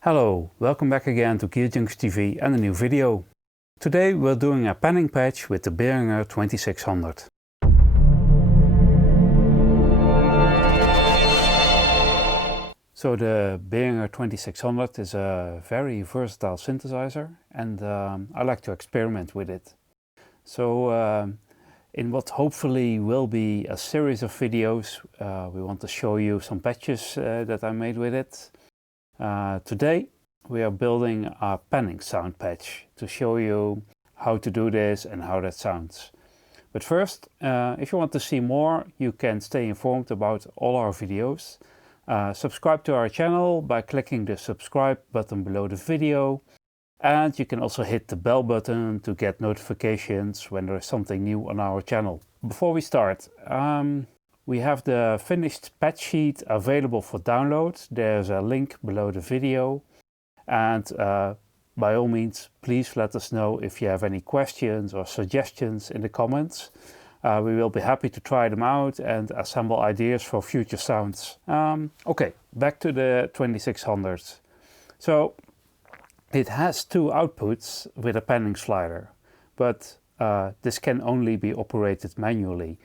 Hello, welcome back again to Gearjunkies TV and a new video. Today we're doing a panning patch with the Behringer 2600. So the Behringer 2600 is a very versatile synthesizer and I like to experiment with it. So in what hopefully will be a series of videos, we want to show you some patches that I made with it. Today we are building a panning sound patch to show you how to do this and how that sounds. But first, if you want to see more, you can stay informed about all our videos. Subscribe to our channel by clicking the subscribe button below the video. And you can also hit the bell button to get notifications when there is something new on our channel. Before we start, we have the finished patch sheet available for download. There's a link below the video. And by all means, please let us know if you have any questions or suggestions in the comments. We will be happy to try them out and assemble ideas for future sounds. Okay, back to the 2600. So it has two outputs with a panning slider, but this can only be operated manually.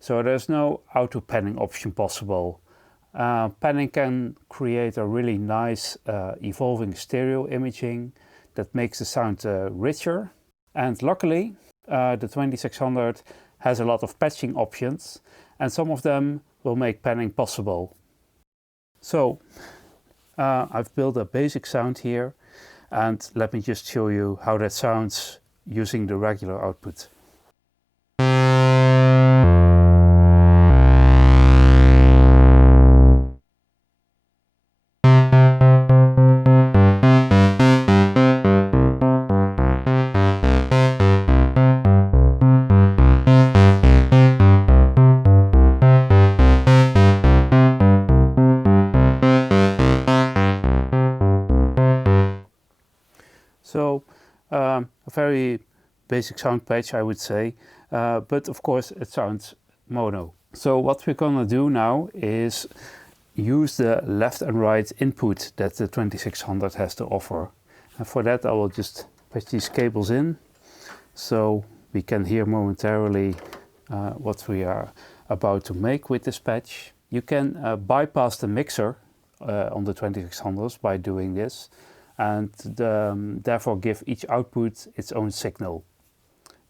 So there's no auto panning option possible. Panning can create a really nice evolving stereo imaging that makes the sound richer. And luckily, the 2600 has a lot of patching options, and some of them will make panning possible. So I've built a basic sound here, and let me just show you how that sounds using the regular output. So a very basic sound patch, I would say, but of course it sounds mono. So what we're gonna do now is use the left and right input that the 2600 has to offer. And for that I will just patch these cables in so we can hear momentarily what we are about to make with this patch. You can bypass the mixer on the 2600s by doing this, and therefore give each output its own signal.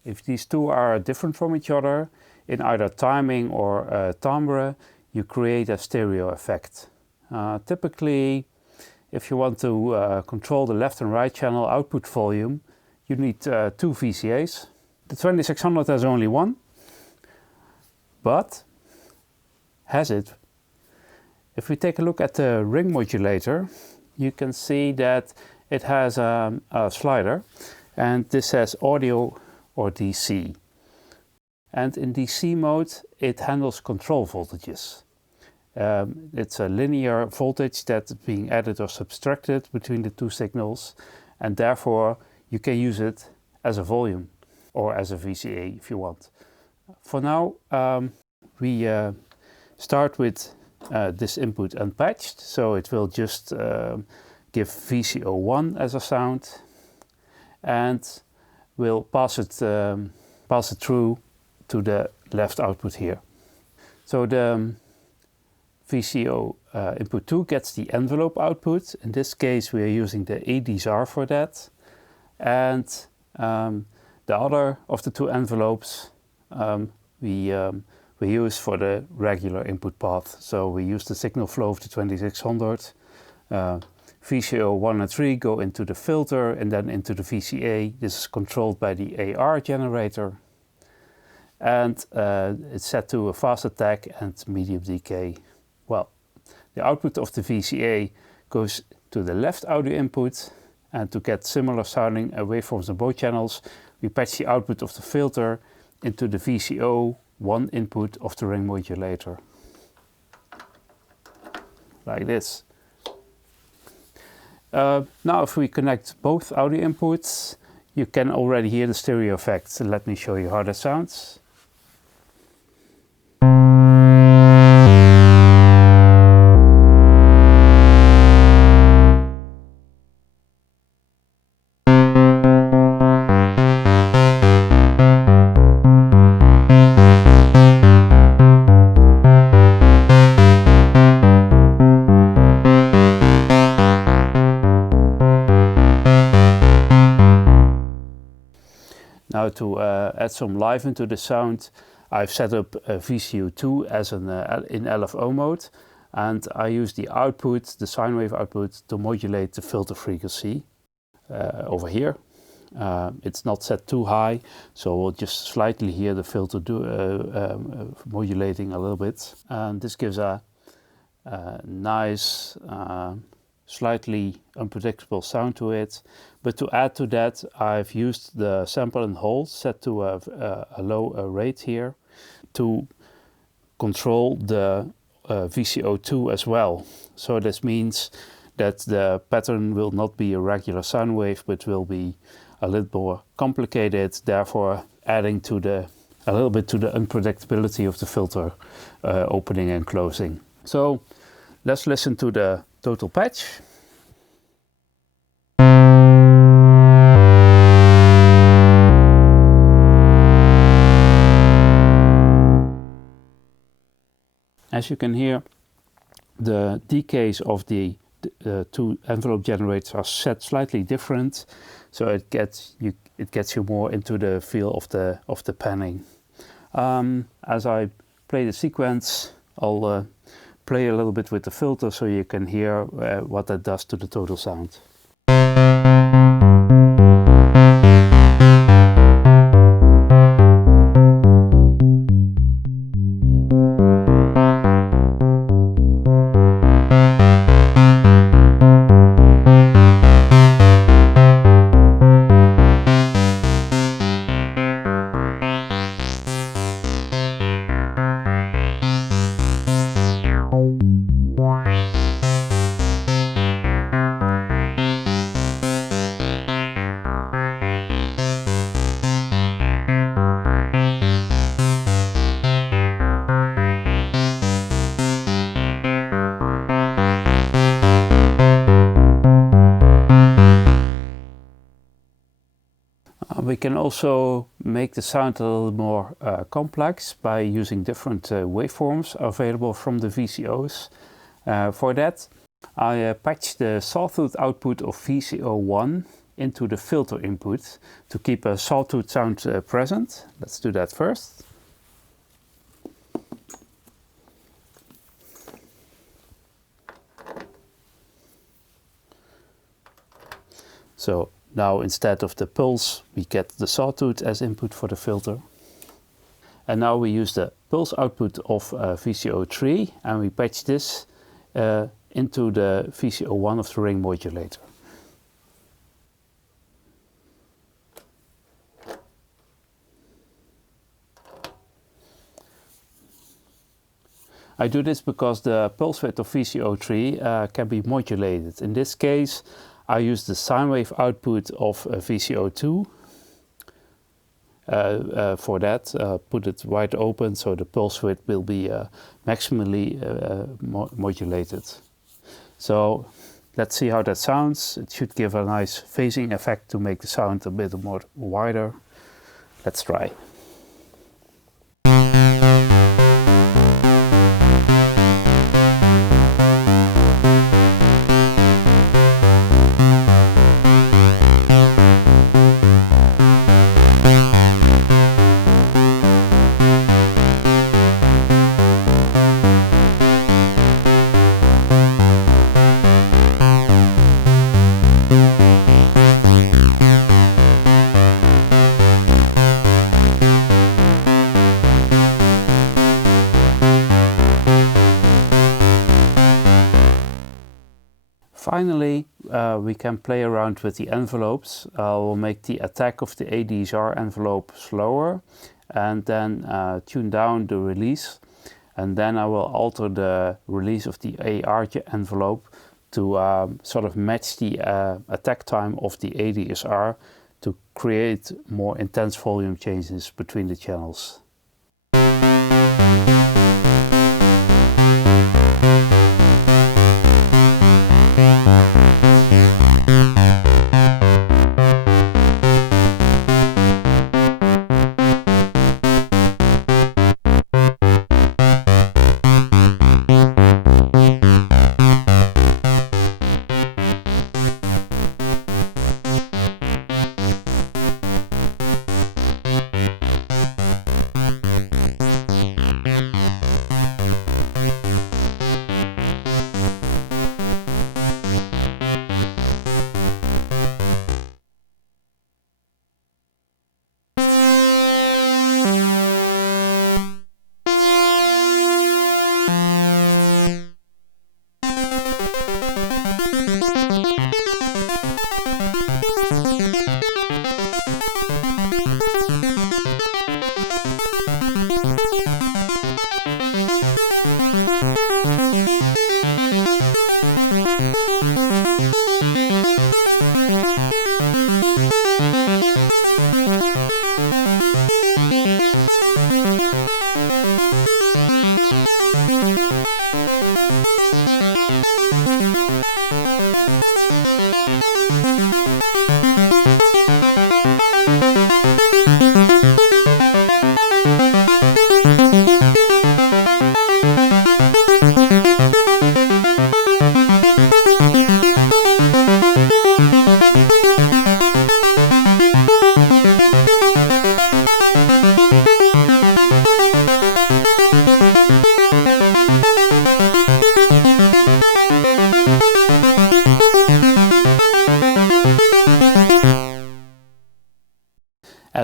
If these two are different from each other, in either timing or timbre, you create a stereo effect. Typically, if you want to control the left and right channel output volume, you need two VCAs. The 2600 has only one, but has it. If we take a look at the ring modulator, you can see that it has a slider, and this says audio or DC. And in DC mode, it handles control voltages. It's a linear voltage that's being added or subtracted between the two signals, and therefore you can use it as a volume or as a VCA if you want. For now, we start with this input unpatched, so it will just give VCO1 as a sound, and we'll pass it through to the left output here. So the VCO input 2 gets the envelope output. In this case we are using the ADSR for that, and the other of the two envelopes we use for the regular input path. So we use the signal flow of the 2600. VCO 1 and 3 go into the filter and then into the VCA. This is controlled by the AR generator. And it's set to a fast attack and medium decay. Well, the output of the VCA goes to the left audio input, and to get similar sounding waveforms on both channels, we patch the output of the filter into the VCO 1 input of the ring modulator. Like this. Now if we connect both audio inputs, you can already hear the stereo effect. So let me show you how that sounds. Now to add some life into the sound, I've set up VCO2 as in LFO mode, and I use the output, the sine wave output, to modulate the filter frequency over here. It's not set too high, so we'll just slightly hear the filter modulating a little bit, and this gives a nice, slightly unpredictable sound to it. But to add to that, I've used the sample and hold set to a low rate here to control the VCO2 as well. So this means that the pattern will not be a regular sine wave, but will be a little more complicated, therefore adding to a little bit to the unpredictability of the filter opening and closing. So let's listen to the total patch. As you can hear, the decays of the two envelope generators are set slightly different, so it gets you more into the feel of the panning. As I play the sequence, I'll play a little bit with the filter so you can hear what that does to the total sound. We can also make the sound a little more complex by using different waveforms available from the VCOs. For that, I patched the sawtooth output of VCO1 into the filter input to keep a sawtooth sound present. Let's do that first. So now instead of the pulse, we get the sawtooth as input for the filter. And now we use the pulse output of VCO3 and we patch this into the VCO1 of the ring modulator. I do this because the pulse width of VCO3 can be modulated. In this case, I use the sine wave output of VCO2. For that, put it wide open so the pulse width will be maximally modulated. So let's see how that sounds. It should give a nice phasing effect to make the sound a bit more wider. Let's try. Finally, we can play around with the envelopes. We'll make the attack of the ADSR envelope slower and then tune down the release. And then I will alter the release of the AR envelope to sort of match the attack time of the ADSR to create more intense volume changes between the channels.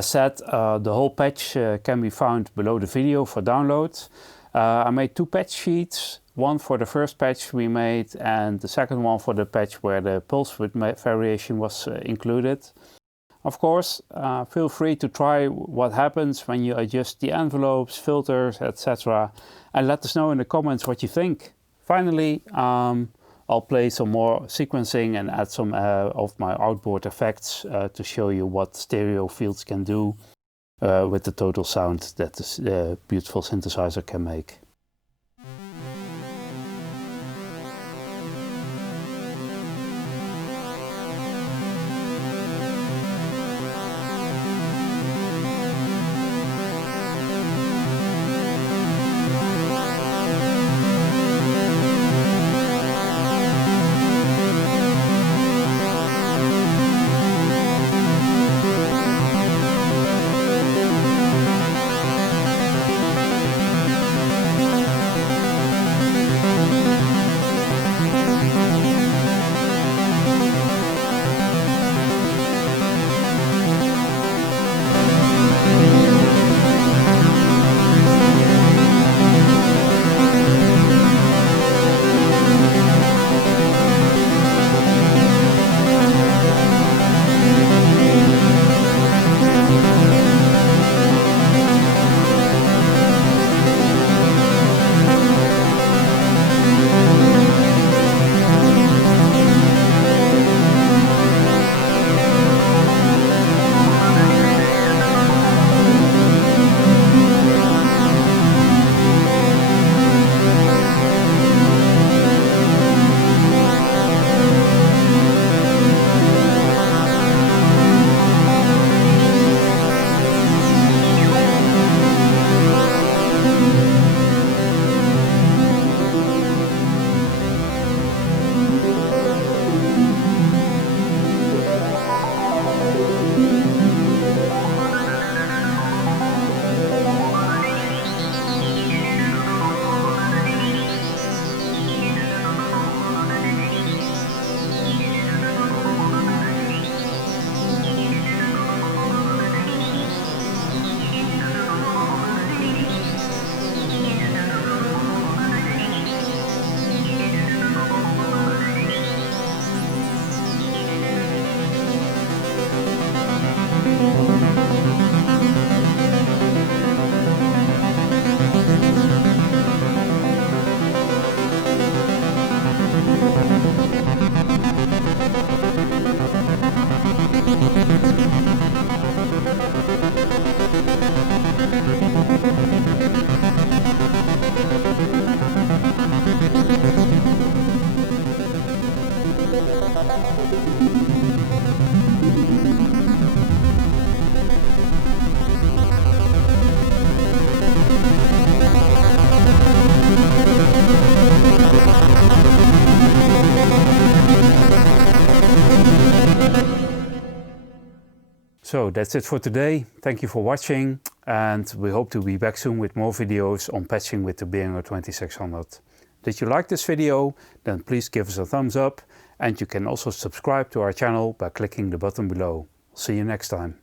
As said, the whole patch can be found below the video for download. I made two patch sheets, one for the first patch we made and the second one for the patch where the pulse width variation was included. Of course, feel free to try what happens when you adjust the envelopes, filters, etc. and let us know in the comments what you think. Finally, I'll play some more sequencing and add some of my outboard effects to show you what stereo fields can do with the total sound that this beautiful synthesizer can make. So that's it for today. Thank you for watching, and we hope to be back soon with more videos on patching with the Behringer 2600. Did you like this video? Then please give us a thumbs up, and you can also subscribe to our channel by clicking the button below. See you next time.